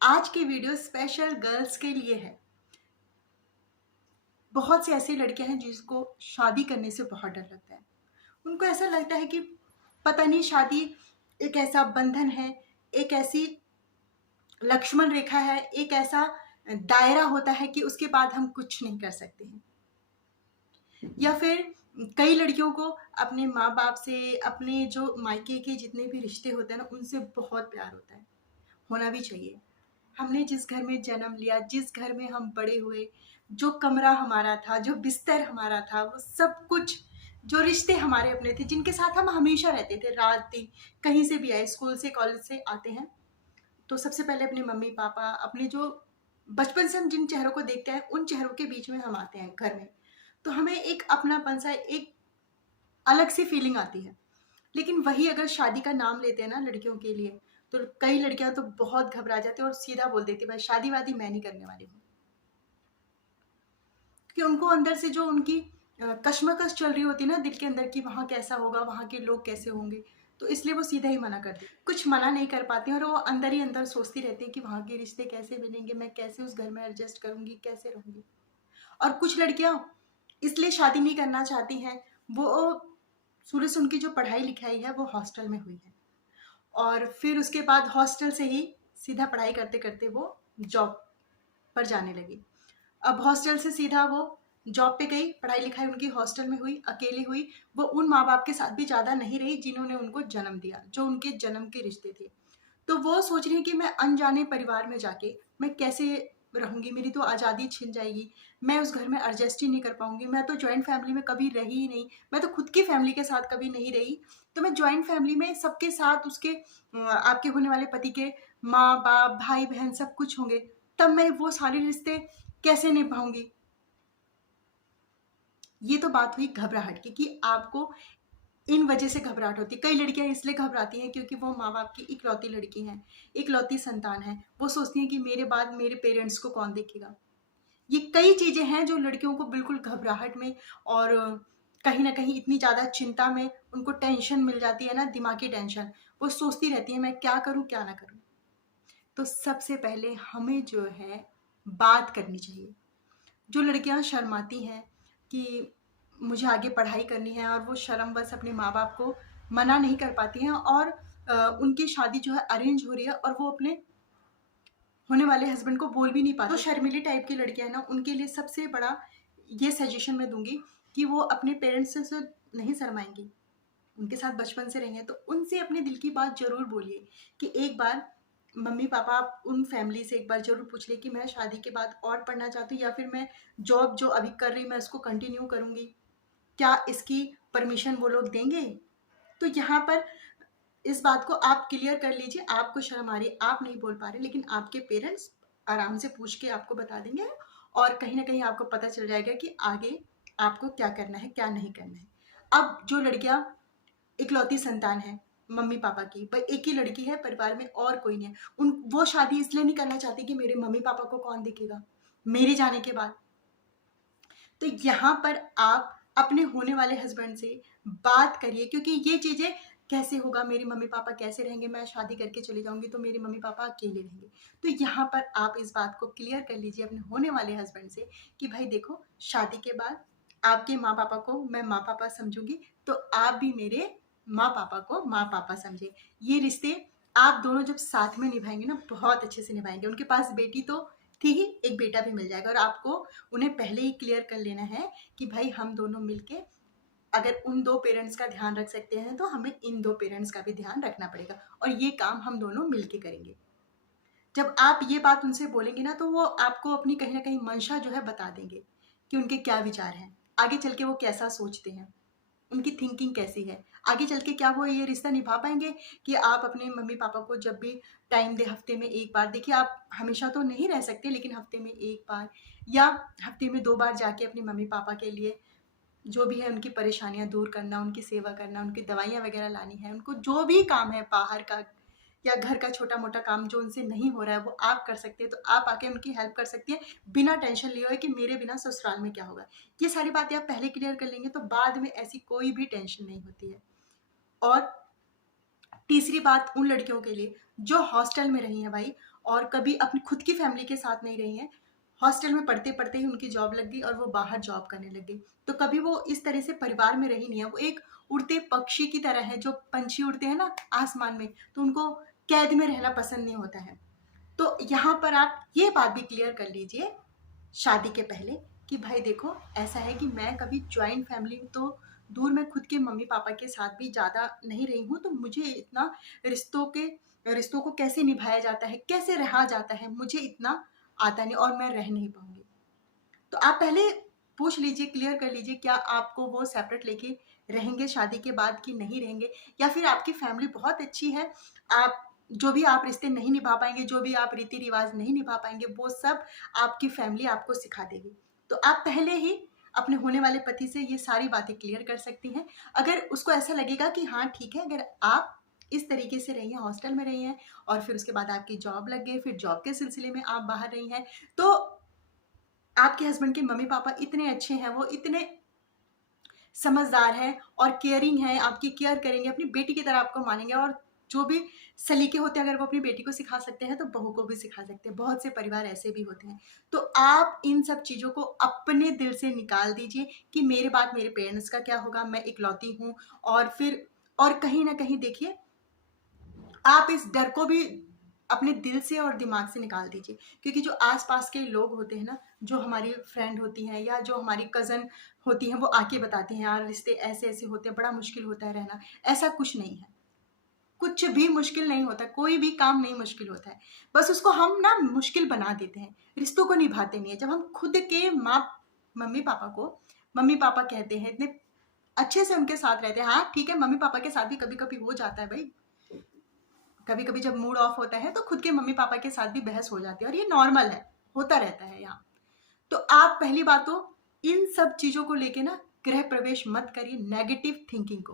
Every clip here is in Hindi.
आज की वीडियो स्पेशल गर्ल्स के लिए है। बहुत सी ऐसी लड़कियां हैं जिसको शादी करने से बहुत डर लगता है। उनको ऐसा लगता है कि पता नहीं, शादी एक ऐसा बंधन है, एक ऐसी लक्ष्मण रेखा है, एक ऐसा दायरा होता है कि उसके बाद हम कुछ नहीं कर सकते हैं। या फिर कई लड़कियों को अपने माँ बाप से, अपने जो मायके के जितने भी रिश्ते होते हैं ना, उनसे बहुत प्यार होता है, होना भी चाहिए। हमने जिस घर में जन्म लिया, जिस घर में हम बड़े हुए, जो कमरा हमारा था, जो बिस्तर हमारा था, वो सब कुछ, जो रिश्ते हमारे अपने थे, जिनके साथ हम हमेशा रहते थे, रात दिन कहीं से भी आए, स्कूल से कॉलेज से आते हैं, तो सबसे पहले अपने मम्मी पापा, अपने जो बचपन से हम जिन चेहरों को देखते हैं, उन चेहरों के बीच में हम आते हैं घर में, तो हमें एक अपनापन सा, एक अलग सी फीलिंग आती है। लेकिन वही अगर शादी का नाम लेते हैं ना लड़कियों के लिए, तो कई लड़कियां तो बहुत घबरा जाती हैं और सीधा बोल देती है, भाई शादी वादी मैं नहीं करने वाली हूँ। कि उनको अंदर से जो उनकी कश्मकश चल रही होती है ना दिल के अंदर, कि वहाँ कैसा होगा, वहाँ के लोग कैसे होंगे, तो इसलिए वो सीधा ही मना कर देती, कुछ मना नहीं कर पाती और वो अंदर ही अंदर सोचती रहती है कि वहाँ के रिश्ते कैसे बनेंगे, मैं कैसे उस घर में एडजस्ट करूंगी, कैसे रहूंगी। और कुछ लड़कियां इसलिए शादी नहीं करना चाहती हैं, वो शुरू से उनकी जो पढ़ाई लिखाई है वो हॉस्टल में हुई है, और फिर उसके बाद हॉस्टल से ही सीधा पढ़ाई करते करते वो जॉब पर जाने लगी। अब हॉस्टल से सीधा वो जॉब पे गई, पढ़ाई लिखाई उनकी हॉस्टल में हुई, अकेली हुई। वो उन माँ बाप के साथ भी ज़्यादा नहीं रही जिन्होंने उनको जन्म दिया, जो उनके जन्म के रिश्ते थे। तो वो सोच रही है कि मैं अनजाने परिवार में जाके मैं कैसे रहूंगी, मेरी तो आज़ादी छिन जाएगी, मैं उस घर में एडजस्ट ही नहीं कर पाऊंगी, मैं तो जॉइंट फैमिली में कभी रही ही नहीं, मैं तो खुद की फैमिली के साथ कभी नहीं रही, तो मैं जॉइंट फैमिली में सबके साथ, उसके आपके होने वाले पति के माँ बाप, भाई बहन सब कुछ होंगे, तब मैं वो सारे रिश्ते कैसे निभाऊंगी। ये तो बात हुई घबराहट की, कि आपको इन वजह से घबराहट होती है। कई लड़कियां इसलिए घबराती हैं क्योंकि वो माँ बाप की इकलौती लड़की हैं, इकलौती संतान है, वो सोचती हैं कि मेरे बाद मेरे पेरेंट्स को कौन देखेगा। ये कई चीजें हैं जो लड़कियों को बिल्कुल घबराहट में, और कहीं ना कहीं इतनी ज्यादा चिंता में उनको टेंशन मिल जाती है ना, दिमागी टेंशन, वो सोचती रहती है मैं क्या करूं क्या ना करूं। तो सबसे पहले हमें जो है बात करनी चाहिए। जो लड़कियां शर्माती हैं कि मुझे आगे पढ़ाई करनी है, और वो शर्मवश अपने माँ बाप को मना नहीं कर पाती हैं, और उनकी शादी जो है अरेंज हो रही है, और वो अपने होने वाले हस्बैंड को बोल भी नहीं पाते, तो शर्मिली टाइप की लड़कियां हैं ना, उनके लिए सबसे बड़ा ये सजेशन मैं दूंगी कि वो अपने पेरेंट्स से नहीं शर्माएंगी, उनके साथ बचपन से रही हैं, तो उनसे अपने दिल की बात जरूर बोलिए। कि एक बार मम्मी पापा, आप उन फैमिली से एक बार जरूर पूछ ले कि मैं शादी के बाद और पढ़ना चाहती हूँ, या फिर मैं जॉब जो अभी कर रही मैं उसको कंटिन्यू करूंगी, क्या इसकी परमिशन वो लोग देंगे। तो यहाँ पर इस बात को आप क्लियर कर लीजिए, आपको शर्म आ रही है, आप नहीं बोल पा रहे, लेकिन आपके पेरेंट्स आराम से पूछ के आपको बता देंगे, और कहीं ना कहीं आपको पता चल जाएगा कि आगे आपको क्या करना है क्या नहीं करना है। अब जो लड़कियां इकलौती संतान है मम्मी पापा की, भाई एक ही लड़की है परिवार में और कोई नहीं है, उन वो शादी इसलिए नहीं करना चाहती कि मेरे मम्मी पापा को कौन देखेगा मेरे जाने के बाद। तो यहाँ पर आप अपने होने वाले हस्बैंड से बात करिए, क्योंकि ये चीजें कैसे होगा, मेरे मम्मी पापा कैसे रहेंगे, मैं शादी करके चली जाऊंगी तो मेरे मम्मी पापा अकेले रहेंगे। तो यहाँ पर आप इस बात को क्लियर कर लीजिए अपने होने वाले हस्बैंड से कि भाई देखो, शादी के बाद आपके माँ पापा को मैं माँ पापा समझूंगी, तो आप भी मेरे माँ पापा को माँ पापा समझे। ये रिश्ते आप दोनों जब साथ में निभाएंगे ना, बहुत अच्छे से निभाएंगे। उनके पास बेटी तो थी ही, एक बेटा भी मिल जाएगा, और आपको उन्हें पहले ही क्लियर कर लेना है कि भाई हम दोनों मिलके अगर उन दो पेरेंट्स का ध्यान रख सकते हैं, तो हमें इन दो पेरेंट्स का भी ध्यान रखना पड़ेगा, और ये काम हम दोनों मिलके करेंगे। जब आप ये बात उनसे बोलेंगे ना, तो वो आपको अपनी कहीं ना कहीं मंशा जो है बता देंगे कि उनके क्या विचार हैं, आगे चल के वो कैसा सोचते हैं, उनकी थिंकिंग कैसी है, आगे चल के क्या वो ये रिश्ता निभा पाएंगे। कि आप अपने मम्मी पापा को जब भी टाइम दे, हफ्ते में एक बार, देखिए आप हमेशा तो नहीं रह सकते, लेकिन हफ्ते में एक बार या हफ्ते में 2 बार जाके अपने मम्मी पापा के लिए जो भी है उनकी परेशानियां दूर करना, उनकी सेवा करना, उनकी दवाइयाँ वगैरह लानी है, उनको जो भी काम है बाहर का या घर का छोटा मोटा काम जो उनसे नहीं हो रहा है वो आप कर सकते हैं, तो आप आके उनकी हेल्प कर सकती हैं, बिना टेंशन लिए हुए कि मेरे बिना ससुराल में क्या होगा। ये सारी बातें आप पहले क्लियर कर लेंगे तो बाद में ऐसी कोई भी टेंशन नहीं होती है। और तीसरी बात उन लड़कियों के लिए जो हॉस्टल में रही हैं भाई, और कभी अपनी खुद की फैमिली के साथ नहीं रही हैं। हॉस्टल में पढ़ते पढ़ते ही उनकी जॉब लग गई और वो बाहर जॉब करने लग गई। तो कभी वो इस तरह से परिवार में रही नहीं है। वो एक उड़ते पक्षी की तरह है, जो पंछी उड़ते हैं ना आसमान में, तो उनको कैद में रहना पसंद नहीं होता है। तो यहाँ पर आप ये बात भी क्लियर कर लीजिए शादी के पहले कि भाई देखो, ऐसा है कि मैं कभी जॉइंट फैमिली तो दूर, मैं खुद के मम्मी पापा के साथ भी ज़्यादा नहीं रही हूँ, तो मुझे इतना रिश्तों को कैसे निभाया जाता है, कैसे रहा जाता है, मुझे इतना आता नहीं और मैं रह नहीं पाऊंगी। तो आप पहले पूछ लीजिए, क्लियर कर लीजिए, क्या आपको वो सेपरेट लेके रहेंगे शादी के बाद कि नहीं रहेंगे, या फिर आपकी फैमिली बहुत अच्छी है, आप जो भी आप रिश्ते नहीं निभा पाएंगे, जो भी आप रीति रिवाज नहीं निभा पाएंगे, वो सब आपकी फैमिली आपको सिखा देगी। तो आप पहले ही अपने होने वाले पति से ये सारी बातें क्लियर कर सकती हैं। अगर उसको ऐसा लगेगा कि हाँ ठीक है, अगर आप इस तरीके से रही हैं, हॉस्टल में रही हैं और फिर उसके बाद आपकी जॉब लग गई, फिर जॉब के सिलसिले में आप बाहर रही हैं, तो आपके हस्बैंड के मम्मी पापा इतने अच्छे हैं, वो इतने समझदार हैं और केयरिंग हैं, आपकी केयर करेंगे, अपनी बेटी की तरह आपको मानेंगे, और जो भी सलीके होते हैं अगर वो अपनी बेटी को सिखा सकते हैं तो बहू को भी सिखा सकते हैं। बहुत से परिवार ऐसे भी होते हैं। तो आप इन सब चीज़ों को अपने दिल से निकाल दीजिए कि मेरे बाद मेरे पेरेंट्स का क्या होगा, मैं इकलौती हूँ। और कहीं ना कहीं देखिए, आप इस डर को भी अपने दिल से और दिमाग से निकाल दीजिए, क्योंकि जो आसपास के लोग होते हैं ना, जो हमारी फ्रेंड होती हैं या जो हमारी कज़न होती हैं, वो आके बताती हैं यार रिश्ते ऐसे ऐसे होते हैं, बड़ा मुश्किल होता है रहना। ऐसा कुछ नहीं है, कुछ भी मुश्किल नहीं होता, कोई भी काम नहीं मुश्किल होता है, बस उसको हम ना मुश्किल बना देते हैं, रिश्तों को निभाते नहीं है। जब हम खुद के मम्मी पापा को मम्मी पापा कहते हैं, इतने अच्छे से उनके साथ रहते हैं, हाँ ठीक है, मम्मी पापा के साथ भी कभी कभी हो जाता है भाई, कभी कभी जब मूड ऑफ होता है तो खुद के मम्मी पापा के साथ भी बहस हो जाती है, और ये नॉर्मल है, होता रहता है यहाँ। तो आप पहली बात तो इन सब चीज़ों को लेके ना गृह प्रवेश मत करिए, नेगेटिव थिंकिंग को,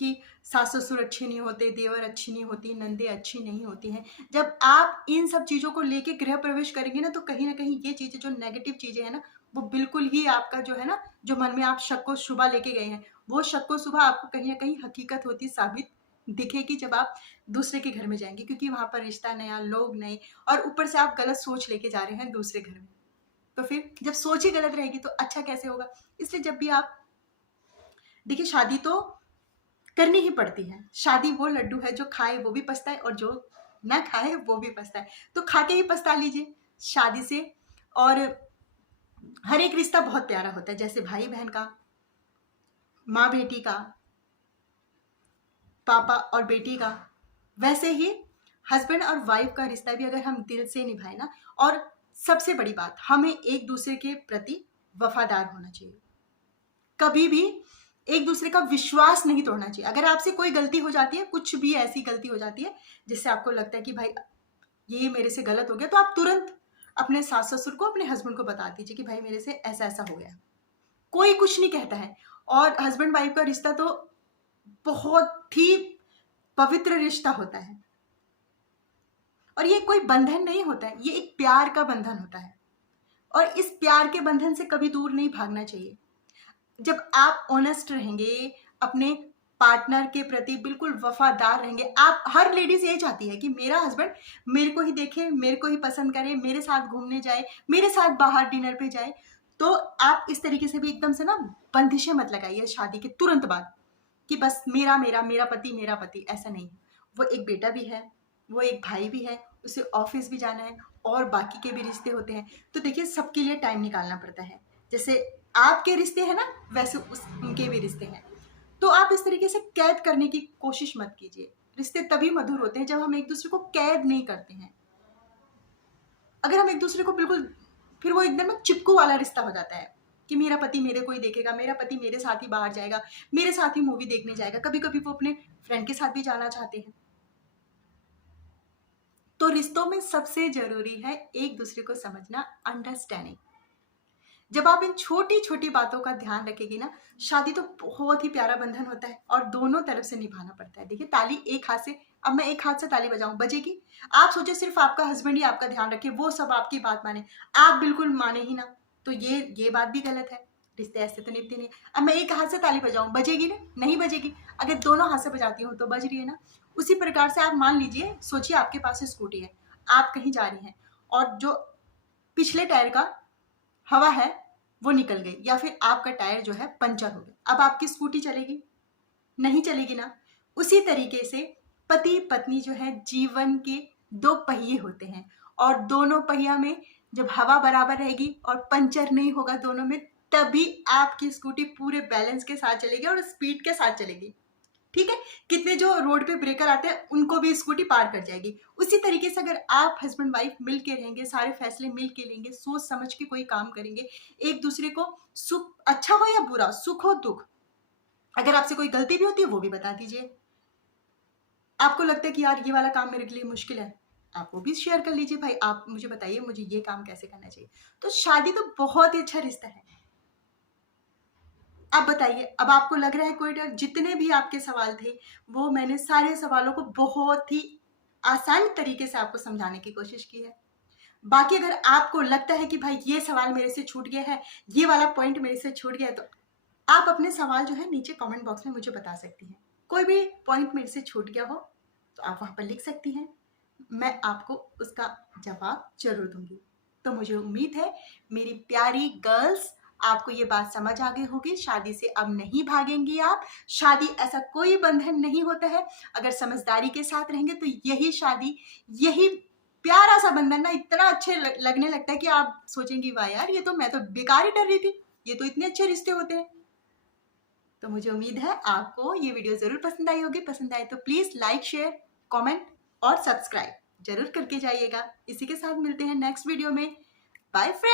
कि सास ससुर अच्छे नहीं होते, देवर अच्छी नहीं होती, नंदे अच्छी नहीं होती हैं। जब आप इन सब चीज़ों को लेके गृह प्रवेश करेंगे ना, तो कहीं ना कहीं ये चीज़ें, जो नेगेटिव चीज़ें हैं ना, वो बिल्कुल ही आपका जो है ना, जो मन में आप शक व शुबा लेके गए हैं, वो शक व शुबा आपको कहीं ना कहीं हकीकत होती साबित दिखेगी जब आप दूसरे के घर में जाएंगे, क्योंकि वहाँ पर रिश्ता नया, लोग नए, और ऊपर से आप गलत सोच लेके जा रहे हैं दूसरे घर में। तो फिर जब सोच ही गलत रहेगी तो अच्छा कैसे होगा। इसलिए जब भी आप देखिए, शादी तो करनी ही पड़ती है। शादी वो लड्डू है, जो खाए वो भी पछताए और जो ना खाए वो भी पछताए। तो खा के ही पछता लीजिए शादी से। और हर एक रिश्ता बहुत प्यारा होता है, जैसे भाई बहन का, माँ बेटी का, पापा और बेटी का, वैसे ही हस्बैंड और वाइफ का रिश्ता भी अगर हम दिल से निभाए ना, और सबसे बड़ी बात, हमें एक दूसरे के प्रति वफादार होना चाहिए। कभी भी एक दूसरे का विश्वास नहीं तोड़ना चाहिए। अगर आपसे कोई गलती हो जाती है, कुछ भी ऐसी गलती हो जाती है जिससे आपको लगता है कि भाई ये मेरे से गलत हो गया, तो आप तुरंत अपने सास ससुर को, अपने हस्बैंड को बता दीजिए कि भाई मेरे से ऐसा ऐसा हो गया। कोई कुछ नहीं कहता है। और हस्बैंड वाइफ का रिश्ता तो बहुत ही पवित्र रिश्ता होता है, और ये कोई बंधन नहीं होता है, ये एक प्यार का बंधन होता है, और इस प्यार के बंधन से कभी दूर नहीं भागना चाहिए। जब आप ऑनेस्ट रहेंगे, अपने पार्टनर के प्रति बिल्कुल वफादार रहेंगे, आप, हर लेडीज ये चाहती है कि मेरा हस्बैंड मेरे को ही देखे, मेरे को ही पसंद करे, मेरे साथ घूमने जाए, मेरे साथ बाहर डिनर पे जाए। तो आप इस तरीके से भी एकदम से ना बंदिशें मत लगाइए शादी के तुरंत बाद, कि बस मेरा मेरा मेरा पति मेरा पति, ऐसा नहीं। वो एक बेटा भी है, वो एक भाई भी है, उसे ऑफिस भी जाना है, और बाकी के भी रिश्ते होते हैं। तो देखिए, सबके लिए टाइम निकालना पड़ता है। जैसे आपके रिश्ते हैं ना, वैसे उनके भी रिश्ते हैं। तो आप इस तरीके से कैद करने की कोशिश मत कीजिए। रिश्ते तभी मधुर होते हैं जब हम एक दूसरे को कैद नहीं करते हैं। अगर हम एक दूसरे को बिल्कुल, फिर वो एकदम चिपकू वाला रिश्ता हो जाता है कि मेरा पति मेरे को ही देखेगा, मेरा पति मेरे साथ ही बाहर जाएगा, मेरे साथ ही मूवी देखने जाएगा, कभी कभी वो अपने फ्रेंड के साथ भी जाना चाहते हैं। तो रिश्तों में सबसे जरूरी है एक दूसरे को समझना, अंडरस्टैंडिंग। जब आप इन छोटी छोटी बातों का ध्यान रखेगी ना, शादी तो बहुत ही प्यारा बंधन होता है, और दोनों तरफ से निभाना पड़ता है। देखिए, ताली एक हाथ से, अब मैं एक हाथ से ताली बजाऊं, बजेगी? आप सोचे सिर्फ आपका हस्बैंड ही आपका ध्यान रखे, वो सब आपकी बात माने, आप बिल्कुल माने ही ना, तो ये बात भी गलत है। रिश्ते ऐसे तो निभते नहीं। अब मैं एक हाथ से ताली बजाऊं, बजेगी ना? नहीं बजेगी। अगर दोनों हाथ से बजाती हूँ तो बज रही है ना। उसी प्रकार से आप मान लीजिए, सोचिए आपके पास स्कूटी है, आप कहीं जा रही हैं और जो पिछले टायर का हवा है वो निकल गई, या फिर आपका टायर जो है पंचर हो गया, अब आपकी स्कूटी चलेगी? नहीं चलेगी ना। उसी तरीके से पति पत्नी जो है जीवन के दो पहिए होते हैं, और दोनों पहिया में जब हवा बराबर रहेगी और पंचर नहीं होगा दोनों में, तभी आपकी स्कूटी पूरे बैलेंस के साथ चलेगी और स्पीड के साथ चलेगी। ठीक है, कितने जो रोड पे ब्रेकर आते हैं उनको भी स्कूटी पार कर जाएगी। उसी तरीके से अगर आप हस्बैंड वाइफ मिल के रहेंगे, सारे फैसले मिल के लेंगे, सोच समझ के कोई काम करेंगे, एक दूसरे को सुख अच्छा हो या बुरा, सुख हो दुख, अगर आपसे कोई गलती भी होती है वो भी बता दीजिए। आपको लगता है कि यार ये वाला काम मेरे लिए मुश्किल है, आप वो भी शेयर कर लीजिए, भाई आप मुझे बताइए मुझे ये काम कैसे करना चाहिए। तो शादी तो बहुत ही अच्छा रिश्ता है। अब बताइए, अब आपको लग रहा है कोई डर? जितने भी आपके सवाल थे वो मैंने सारे सवालों को बहुत ही आसान तरीके से आपको समझाने की कोशिश की है। बाकी अगर आपको लगता है कि भाई ये सवाल मेरे से छूट गया है, ये वाला पॉइंट मेरे से छूट गया है, तो आप अपने सवाल जो है नीचे कमेंट बॉक्स में मुझे बता सकती हैं। कोई भी पॉइंट मेरे से छूट गया हो तो आप वहाँ पर लिख सकती हैं, मैं आपको उसका जवाब जरूर दूंगी। तो मुझे उम्मीद है मेरी प्यारी गर्ल्स आपको ये बात समझ आ गई होगी। शादी से अब नहीं भागेंगी आप। शादी ऐसा कोई बंधन नहीं होता है, अगर समझदारी के साथ रहेंगे तो यही शादी, यही प्यारा सा बंधन ना इतना अच्छे लगने लगता है कि आप सोचेंगी वाह यार, ये तो मैं तो बेकार ही डर रही थी, ये तो इतने अच्छे रिश्ते होते हैं। तो मुझे उम्मीद है आपको ये वीडियो जरूर पसंद आई होगी। पसंद आए तो प्लीज लाइक, शेयर, कमेंट और सब्सक्राइब जरूर करके जाइएगा। इसी के साथ मिलते हैं नेक्स्ट वीडियो में। Bye friends.